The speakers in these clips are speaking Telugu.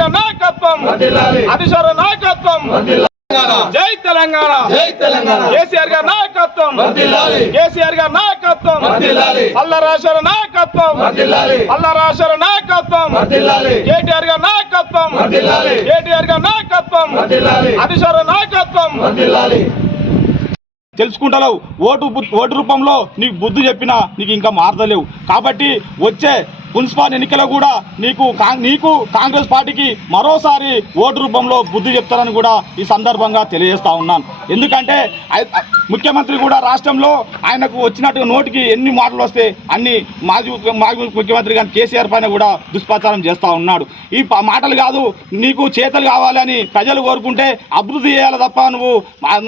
గారి నాయకత్వం. అధిశార నాయకత్వం. జై తెలంగాణ. జై తెలంగాణ. కేసీఆర్ గారి నాయకత్వం. కేసీఆర్ గారి నాయకత్వం. పల్లరాశర నాయకత్వం. పల్లరాశర నాయకత్వం. కేటీఆర్ గారి నాయకత్వం. కేటీఆర్ గారి నాయకత్వం. అధిశార నాయకత్వం. తెలుసుకుంటలేవు. ఓటు ఓటు రూపంలో నీకు బుద్ధి చెప్పినా నీకు ఇంకా మారదలేవు కాబట్టి వచ్చే మున్సిపల్ ఎన్నికలో కూడా నీకు నీకు కాంగ్రెస్ పార్టీకి మరోసారి ఓటు రూపంలో బుద్ధి చెప్తారని కూడా ఈ సందర్భంగా తెలియజేస్తా ఉన్నాను. ఎందుకంటే ఐ- ముఖ్యమంత్రి కూడా రాష్ట్రంలో ఆయనకు వచ్చినట్టుగా నోటికి ఎన్ని మాటలు వస్తే అన్ని మాజీ మాజీ ముఖ్యమంత్రి కానీ కేసీఆర్ పైన కూడా దుష్ప్రచారం చేస్తూ ఉన్నాడు. ఈ మాటలు కాదు నీకు చేతలు కావాలని ప్రజలు కోరుకుంటే అభివృద్ధి చేయాలి తప్ప నువ్వు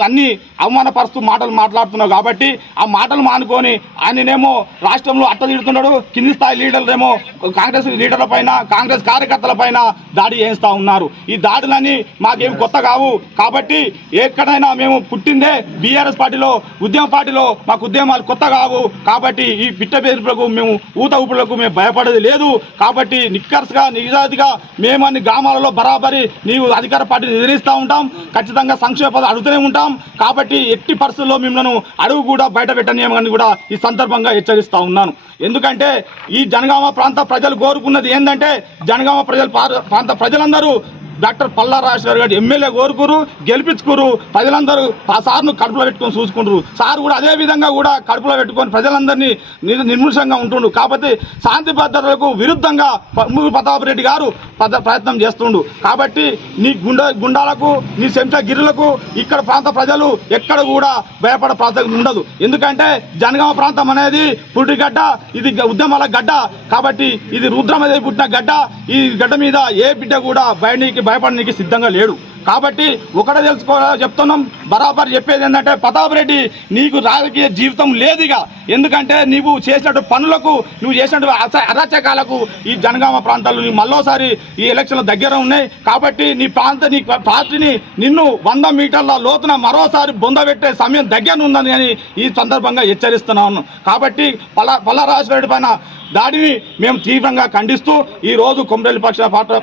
అన్ని అవమానపరుస్తూ మాటలు మాట్లాడుతున్నావు కాబట్టి ఆ మాటలు మానుకొని ఆయననేమో రాష్ట్రంలో అట్ట తిడుతున్నాడు కింది స్థాయి లీడర్లేమో కాంగ్రెస్ లీడర్ల పైన కాంగ్రెస్ కార్యకర్తల పైన దాడి చేయిస్తూ ఉన్నారు. ఈ దాడులన్నీ మాకేం కొత్త కావు. కాబట్టి ఎక్కడైనా మేము పుట్టిందే బీఆర్ఎస్ పార్టీలో ఉద్యమ పార్టీలో మాకు ఉద్యమాలు కొత్త కావు. కాబట్టి ఈ పిట్ట బెదిరింపులకు మేము ఊత ఊపులకు మేము భయపడేది లేదు. కాబట్టి నిక్కర్స్గా నిజాదిగా మేము అన్ని గ్రామాలలో బరాబరి నీవు అధికార పార్టీని ఎదిరిస్తూ ఉంటాం. ఖచ్చితంగా సంక్షేమ పదాలు అడుగుతూనే ఉంటాం. కాబట్టి ఎట్టి పరిస్థితుల్లో మిమ్మల్ని అడుగు కూడా బయట పెట్టనీయమని కూడా ఈ సందర్భంగా హెచ్చరిస్తూ ఉన్నాను. ఎందుకంటే ఈ జనగామ ప్రాంత ప్రజలు కోరుకున్నది ఏంటంటే జనగామ ప్రజలు ప్రాంత ప్రజలందరూ డాక్టర్ పల్లా రాజశేఖర్ గారు ఎమ్మెల్యే కోరుకురు గెలిపించుకురు ప్రజలందరూ ఆ సార్ను కడుపులో పెట్టుకొని చూసుకుంటారు. సార్ కూడా అదే విధంగా కూడా కడుపులో పెట్టుకొని ప్రజలందరినీ నిర్- నిర్మూషంగా ఉంటుండు. కాబట్టి శాంతి భద్రతలకు విరుద్ధంగా ముగ్గురు ప్రతాప్ రెడ్డి గారు పద- ప్రయత్నం చేస్తుండు. కాబట్టి నీ గుండె గుండాలకు నీ చెంచ గిరులకు ఇక్కడ ప్రాంత ప్రజలు ఎక్కడ కూడా భయపడే ప్రాంతం ఉండదు. ఎందుకంటే జనగామ ప్రాంతం అనేది పుట్టిగడ్డ ఇది ఉద్యమాల గడ్డ. కాబట్టి ఇది రుద్రమదే పుట్టిన గడ్డ. ఈ గడ్డ మీద ఏ బిడ్డ కూడా బయటికి భయపడడానికి సిద్ధంగా లేడు. కాబట్టి ఒకటే తెలుసుకో చెప్తున్నాం. బరాబర్ చెప్పేది ఏంటంటే ప్రతాప్ రెడ్డి నీకు రాజకీయ జీవితం లేదుగా. ఎందుకంటే నీవు చేసినట్టు పనులకు నువ్వు చేసినట్టు అరాచకాలకు ఈ జనగామ ప్రాంతాలు నీ మళ్ళోసారి ఈ ఎలక్షన్ల దగ్గర ఉన్నాయి. కాబట్టి నీ ప్రాంత నీ పార్టీని నిన్ను వంద మీటర్ల లోతున మరోసారి బొందబెట్టే సమయం దగ్గర ఉందని అని ఈ సందర్భంగా హెచ్చరిస్తున్నాను. కాబట్టి పల పల్ల రాజశేఖర పైన దాడిని మేము తీవ్రంగా ఖండిస్తూ ఈ రోజు కొమరెల్లి పక్ష పార్ట-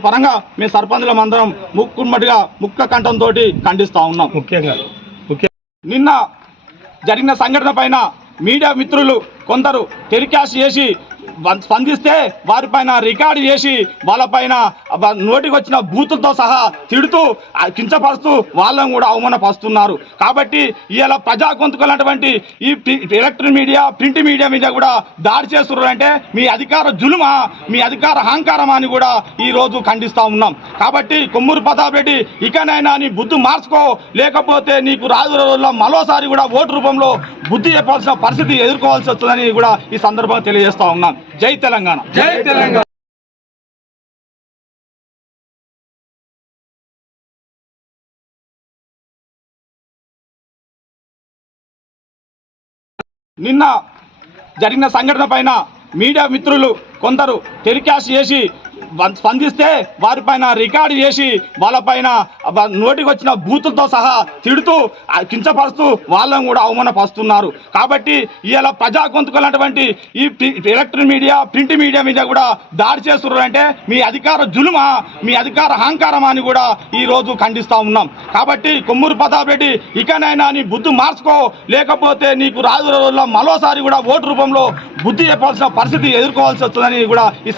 పరంగా మేము సర్పంచులం అందరం ముక్కుమ్మడిగా ముక్క కంఠంతో ఖండిస్తా ఉన్నాం. ముఖ్యంగా ముఖ్య నిన్న జరిగిన సంఘటన పైన మీడియా మిత్రులు కొందరు టెలికాస్ట్ చేసి స్పందిస్తే వారిపైన రికార్డు చేసి వాళ్ళపైన నోటికి వచ్చిన బూతులతో సహా తిడుతూ కించపరుస్తూ వాళ్ళని కూడా అవమానపరుస్తున్నారు. కాబట్టి ఇలా ప్రజా గొంతుకలటువంటి ఈ ఎలక్ట్రిక్ మీడియా ప్రింట్ మీడియా మీద కూడా దాడి చేస్తున్నారు అంటే మీ అధికార జులుమా మీ అధికార అహంకారమా అని కూడా ఈ రోజు ఉన్నాం. కాబట్టి కొమ్మూరు ప్రతాప్ రెడ్డి ఇకనైనా నీ బుద్ధి మార్చుకో లేకపోతే నీకు రాజు రోజుల్లో మరోసారి కూడా ఓటు రూపంలో బుద్ధి చెప్పాల్సిన పరిస్థితి ఎదుర్కోవాల్సి వస్తుందని కూడా ఈ సందర్భంగా తెలియజేస్తా ఉన్నాం. జై తెలంగాణ. జై తెలంగాణ. నిన్న జరిగిన సంఘటన పైన మీడియా మిత్రులు కొందరు టెలికాస్ట్ చేసి స్పందిస్తే వారిపైన రికార్డు చేసి వాళ్ళపైన నోటికి వచ్చిన బూతులతో సహా తిడుతూ కించపరుస్తూ వాళ్ళని కూడా అవమానపరుస్తున్నారు. కాబట్టి ఇలా ప్రజా గొంతుకలటువంటి ఈ ఎలక్ట్రిక్ మీడియా ప్రింట్ మీడియా మీద కూడా దాడి చేస్తున్నారు అంటే మీ అధికార జులుమా మీ అధికార అహంకారమా అని కూడా ఈ రోజు ఉన్నాం. కాబట్టి కొమ్మూరు ప్రతాప్ రెడ్డి ఇకనైనా నీ బుద్ధి మార్చుకో లేకపోతే నీకు రాజు రోజుల్లో మరోసారి కూడా ఓటు రూపంలో బుద్ధి చెప్పాల్సిన పరిస్థితి ఎదుర్కోవాల్సి వస్తుందని కూడా ఈ